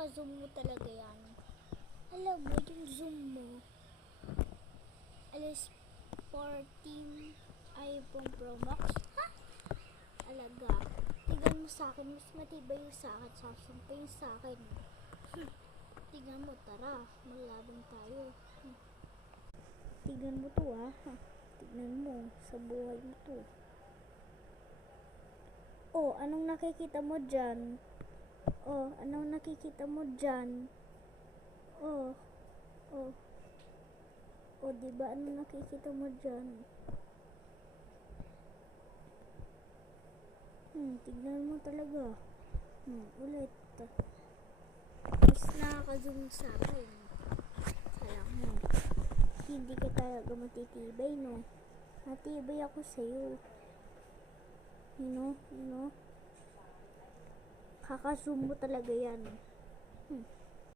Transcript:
nakaka-zoom mo talaga yan. Alam mo, yung zoom mo, alas 14 iPhone Pro Max. Ha? Alaga. Tignan mo sa akin, mas matibay yung sa akin. Samsung pa yung sa akin. Tignan mo, tara. Maglaban tayo. Tignan mo to ha. Tignan mo, sa buhay mo to. Oh, anong nakikita mo dyan? Oh, anong nakikita mo dyan? Oh, oh. Oh, diba? Anong nakikita mo dyan? Tignan mo talaga. Ulit. Mas nakaka-zoom sa akin. Alam mo, hindi ka talaga matitibay, no? Matibay ako sa'yo. You know? Kaka-zoom mo talaga yan.